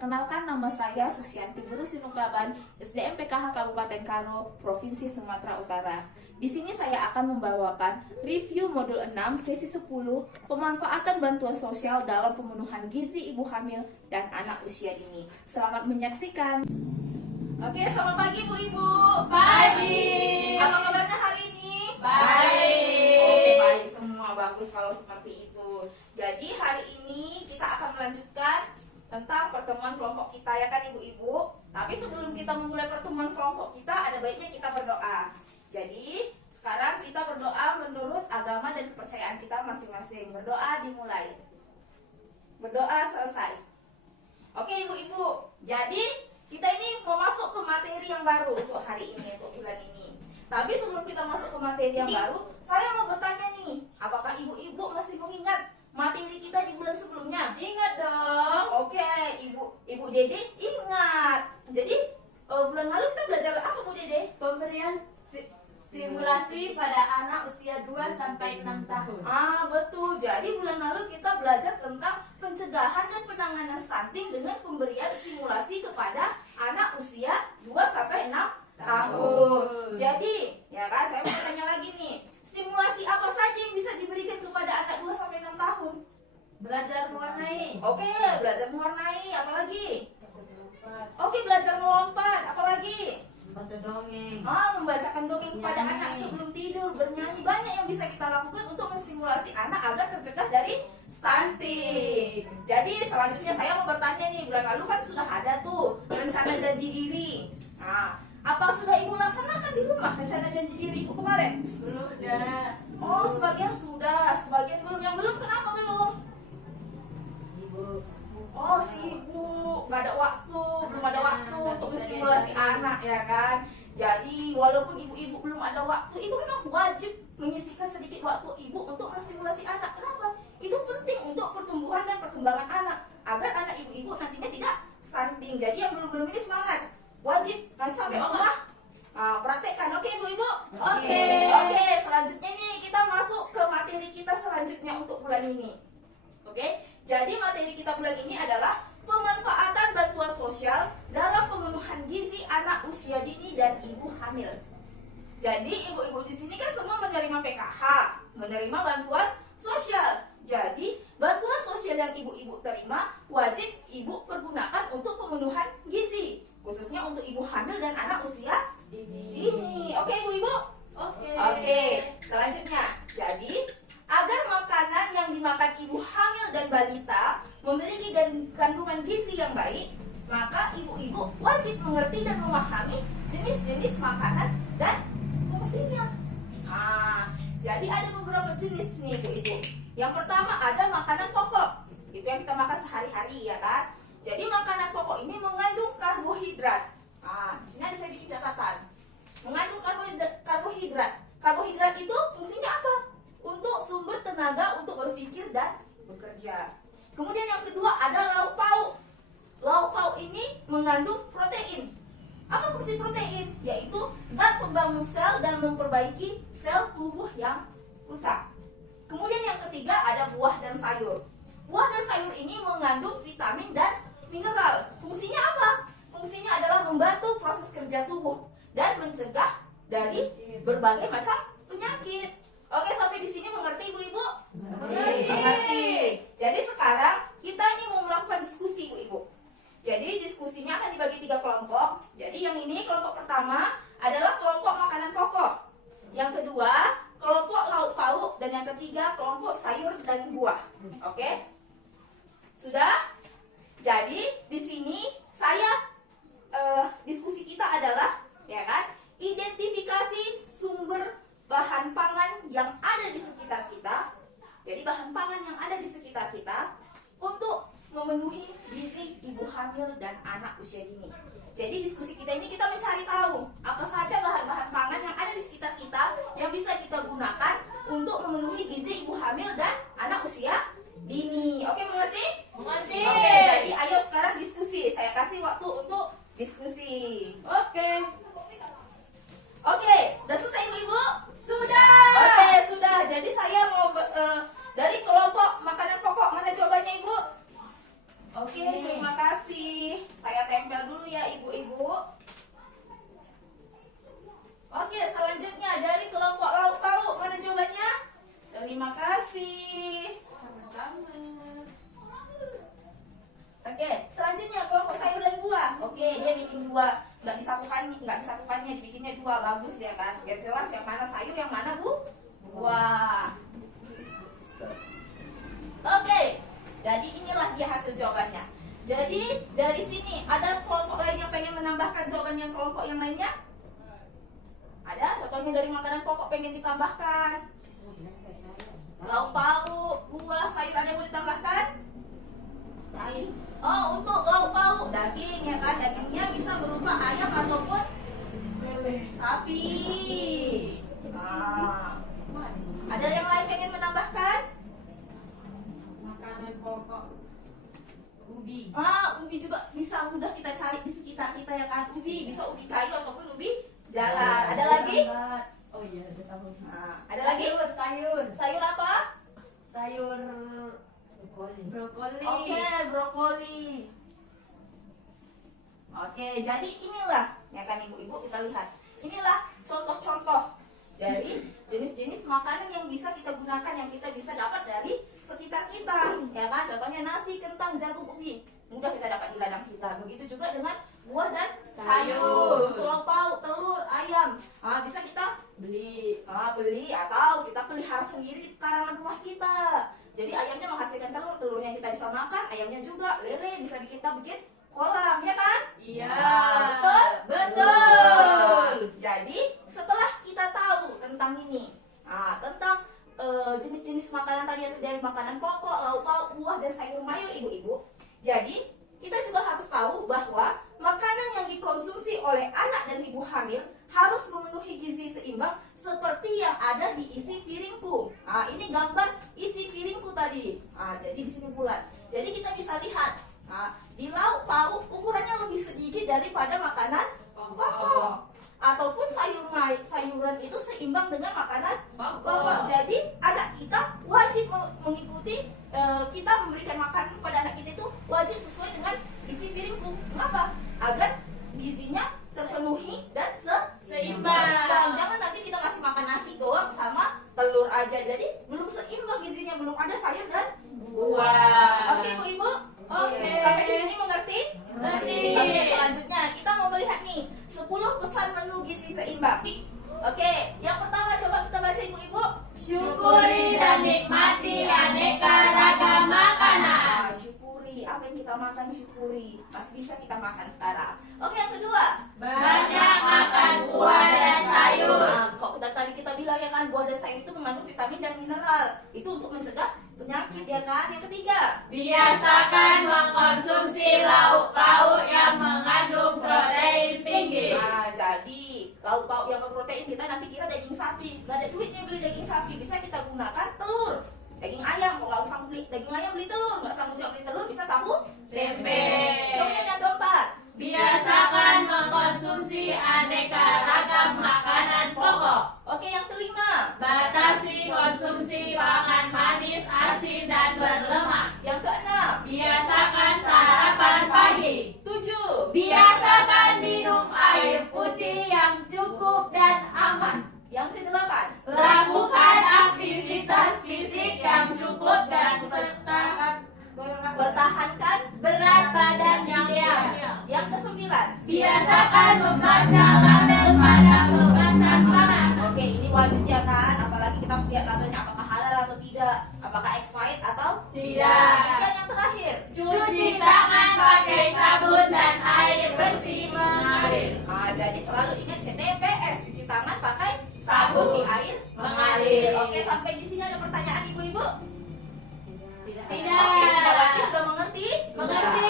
Perkenalkan, nama saya Susianti Guru Sinukaban, SDM PKH Kabupaten Karo, Provinsi Sumatera Utara. Di sini saya akan membawakan review modul 6 sesi 10 pemanfaatan bantuan sosial dalam pemenuhan gizi ibu hamil dan anak usia dini. Selamat menyaksikan. Oke, selamat pagi Bu-Ibu. Pagi. Apa kabarnya hari ini? Baik. Oke, baik semua, bagus kalau seperti itu. Jadi hari ini kita akan melanjutkan tentang pertemuan kelompok kita, ya kan Ibu-Ibu. Tapi sebelum kita memulai pertemuan kelompok kita, ada baiknya kita berdoa. Jadi sekarang kita berdoa menurut agama dan kepercayaan kita masing-masing. Berdoa dimulai. Berdoa selesai. Oke Ibu-Ibu, jadi kita ini mau masuk ke materi yang baru untuk hari ini, untuk bulan ini. Tapi sebelum kita masuk ke materi yang baru, saya mau bertanya nih, apakah Ibu-Ibu masih mengingat materi kita di bulan sebelumnya? Ingat dong. Oke, Ibu Dede ingat. Jadi bulan lalu kita belajar apa Bu Dede? Pemberian stimulasi pada anak usia 2 sampai 6 tahun. Ah, betul. Jadi bulan lalu kita belajar tentang pencegahan dan penanganan stunting dengan pemberian stimulasi kepada anak usia 2 sampai 6 tahun. Jadi, ya kan, saya mau tanya lagi nih. Stimulasi apa saja yang bisa diberikan kepada anak 2 sampai 6 tahun? Belajar mewarnai. Oke, belajar mewarnai, apalagi? Oke, belajar melompat, apalagi? Baca dongeng. Membacakan dongeng kepada Nyanyi. anak sebelum tidur, bernyanyi. Banyak yang bisa kita lakukan untuk menstimulasi anak agar tercegah dari stunting. Jadi selanjutnya saya mau bertanya nih, bulan lalu kan sudah ada tuh rencana janji diri. Nah, apa sudah Ibu laksanakan di rumah rencana janji diri Ibu kemarin? Belum ada. Oh, sebagian sudah, sebagian belum. Yang belum kenapa belum? Oh, sibuk, nggak ada waktu, belum ada waktu untuk menstimulasi anak, ya kan? Jadi walaupun ibu-ibu belum ada waktu, ibu memang wajib menyisihkan sedikit waktu ibu untuk menstimulasi anak. Kenapa? Itu penting untuk pertumbuhan dan perkembangan anak, agar anak ibu-ibu nantinya tidak stunting. Jadi yang belum-belum ini semangat, wajib nanti sampai rumah praktekkan. Oke ibu-ibu? Oke. Oke, selanjutnya nih kita masuk ke materi kita selanjutnya untuk bulan ini. Oke, jadi materi kita bulan ini adalah pemanfaatan bantuan sosial dalam pemenuhan gizi anak usia dini dan ibu hamil. Jadi ibu-ibu di sini kan semua menerima PKH, menerima bantuan sosial. Jadi bantuan sosial yang ibu-ibu terima wajib ibu pergunakan untuk pemenuhan gizi, khususnya untuk ibu hamil dan anak usia dini. Oke ibu-ibu? Oke, selanjutnya. Jadi agar makanan yang dimakan ibu hamil dan balita memiliki kandungan gizi yang baik, maka ibu-ibu wajib mengerti dan memahami jenis-jenis makanan dan fungsinya. Jadi ada beberapa jenis nih ibu-ibu. Yang pertama ada makanan pokok, itu yang kita makan sehari-hari, ya kan? Jadi makanan pokok ini mengandung karbohidrat. Di sini ada saya bikin catatan. Mengandung karbohidrat. Karbohidrat itu fungsinya apa? Untuk sumber tenaga untuk berpikir dan bekerja. Kemudian yang kedua ada lauk pauk. Lauk pauk ini mengandung protein. Apa fungsi protein? Yaitu zat pembangun sel dan memperbaiki sel tubuh yang rusak. Kemudian yang ketiga ada buah dan sayur. Buah dan sayur ini mengandung vitamin dan mineral. Fungsinya apa? Fungsinya adalah membantu proses kerja tubuh dan mencegah dari berbagai macam penyakit. Oke, sampai di sini mengerti ibu-ibu? Mengerti. Jadi sekarang kita ini mau melakukan diskusi ibu-ibu. Jadi diskusinya akan dibagi 3 kelompok. Jadi yang ini kelompok pertama adalah kelompok makanan pokok. Yang kedua kelompok lauk pauk dan yang ketiga kelompok sayur dan buah. Oke? Sudah? Jadi di sini saya diskusi kita adalah, ya kan, identifikasi sumber bahan pangan yang ada di sekitar kita. Jadi bahan pangan yang ada di sekitar kita untuk memenuhi gizi ibu hamil dan anak usia dini. Jadi diskusi kita ini kita mencari tahu apa saja bahan-bahan pangan yang ada di sekitar kita yang bisa kita gunakan untuk memenuhi gizi ibu hamil dan anak usia dini. Oke, mengerti? Mengerti. Oke, jadi ayo sekarang diskusi. Saya kasih waktu untuk diskusi. Oke, udah selesai ibu-ibu? Sudah. Oke, sudah. Jadi saya mau dari kelompok makanan pokok, mana jawabannya ibu? Oke, terima kasih. dua, nggak disatukannya, dibikinnya dua, bagus ya kan, biar jelas yang mana sayur, yang mana buah. Oke, jadi inilah dia hasil jawabannya. Jadi dari sini ada kelompok lain yang pengen menambahkan jawaban yang kelompok yang lainnya? Ada? Contohnya dari makanan pokok pengen ditambahkan? Lauk pauk, buah, sayur ada yang mau ditambahkan? Oh, untuk lauk pauk daging ya kan, dagingnya bisa berupa ayam ataupun sapi. Nah, ada yang lain pengen menambahkan? Makanan pokok ubi. Ubi juga bisa mudah kita cari di sekitar kita ya kan. Ubi bisa ubi kayu ataupun ubi jalan. Ada lagi? Oh iya, ada sambung. Ada lagi? Sayur. Sayur apa? Sayur brokoli. Oke, brokoli. Oke, jadi inilah ya kan ibu-ibu, kita lihat. Inilah contoh-contoh dari jenis-jenis makanan yang bisa kita gunakan, yang kita bisa dapat dari sekitar kita, ya kan? Contohnya nasi, kentang, jagung, ubi, mudah kita dapat di ladang kita. Begitu juga dengan buah dan sayur, lauk pauk, telur, ayam, bisa kita beli atau kita pelihara sendiri di pekarangan rumah kita. Jadi ayamnya menghasilkan telur, telurnya kita bisa makan, ayamnya juga lele bisa bikin kolam, ya kan? Iya. Betul. Jadi setelah kita tahu tentang ini, tentang jenis-jenis makanan tadi dari makanan pokok, lauk pauk, buah dan sayur mayur ibu-ibu. Jadi kita juga harus tahu bahwa makanan yang dikonsumsi oleh anak dan ibu hamil harus memenuhi gizi seimbang seperti yang ada di isi piringku. Ini gambar isi piringku tadi. Jadi di sini bulat. Jadi kita bisa lihat di lauk pauk ukurannya lebih sedikit daripada makanan pokok. Ataupun sayuran itu seimbang dengan makanan pokok. Jadi anak kita wajib mengikuti, kita memberikan makanan kepada anak kita itu wajib sesuai dengan isi piringku. Kenapa? Agar gizinya terpenuhi dan seimbang. Jangan nanti kita kasih makan nasi doang sama telur aja, jadi belum seimbang gizinya, belum ada sayur dan buah. Oke ibu-ibu? Oke. Sampai di sini mengerti? Ngerti. Oke, selanjutnya kita mau melihat nih 10 pesan menu gizi seimbang. Oke, yang pertama coba kita baca ibu-ibu. Syukuri dan nikmati aneka ragam makanan. Syukuri, apa yang kita makan syukuri. Masih bisa kita makan sekarang. Oke, yang kedua. Banyak makan buah dan sayur. Kok tadi kita bilang ya kan, buah dan sayur itu mengandung vitamin dan mineral. Itu untuk mencegah penyakit ya kan. Yang ketiga. Biasakan mengkonsumsi lauk pauk yang mengandung protein tinggi. Jadi lauk pauk yang berprotein kita nanti kira daging sapi, nggak ada duitnya beli daging sapi, bisa kita gunakan telur, daging ayam. Kok nggak usah beli daging ayam, beli telur, nggak sanggup jawab beli telur, bisa tahu tempe. Kemudian yang keempat, Biasakan mengkonsumsi aneka ragam makanan pokok. oke yang kelima, Batasi konsumsi pangan manis, asin, dan berlemak. yang keenam, Biasakan sarapan pagi. 7, Biasakan minum air putih yang cukup dan aman. yang kedelapan, Lakukan aktivitas fisik yang cukup dan sertakan pertahankan, berat badan yang ideal. yang kesembilan. Biasakan membaca label pada kemasan pangan. Oke, ini wajib ya kan, apalagi kita harus lihat labelnya apakah halal atau tidak, apakah expired atau Tidak. Dan yang terakhir, Cuci tangan pakai sabun dan air bersih mengalir. jadi selalu ingat CTPS, cuci tangan pakai Sabun di air mengalir. Oke, sampai di sini ada pertanyaan ibu-ibu? Tidak. Oke, tidak berarti sudah mengerti? Mengerti.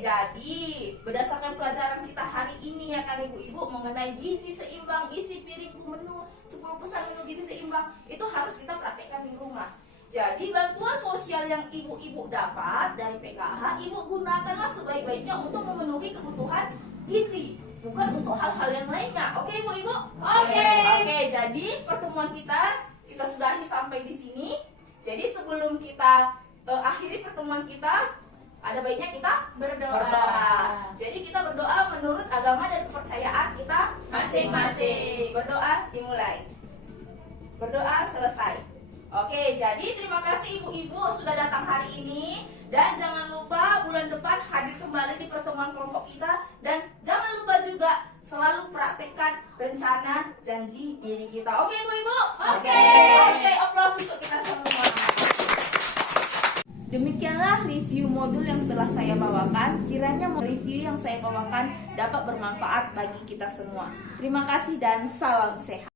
Jadi berdasarkan pelajaran kita hari ini ya kan ibu-ibu mengenai gizi seimbang, isi piringku menu 10 pesan menu gizi seimbang itu harus kita praktekkan di rumah. Jadi bantuan sosial yang ibu-ibu dapat dari PKH, ibu gunakanlah sebaik-baiknya untuk memenuhi kebutuhan gizi, bukan untuk hal-hal yang lainnya. Oke ibu-ibu? Oke. Oke, jadi pertemuan kita sudahi sampai di sini. Jadi sebelum kita akhiri pertemuan kita, ada baiknya kita berdoa. Jadi kita berdoa menurut agama dan kepercayaan kita masing-masing. Berdoa dimulai. Berdoa selesai. Oke, jadi terima kasih ibu-ibu sudah datang hari ini. Dan jangan lupa bulan depan hadir kembali di pertemuan kelompok kita. Dan jangan selalu praktekkan rencana janji diri kita. Oke Bu Ibu? Oke. Oke, aplaus untuk kita semua. Demikianlah review modul yang setelah saya bawakan. Kiranya review yang saya bawakan dapat bermanfaat bagi kita semua. Terima kasih dan salam sehat.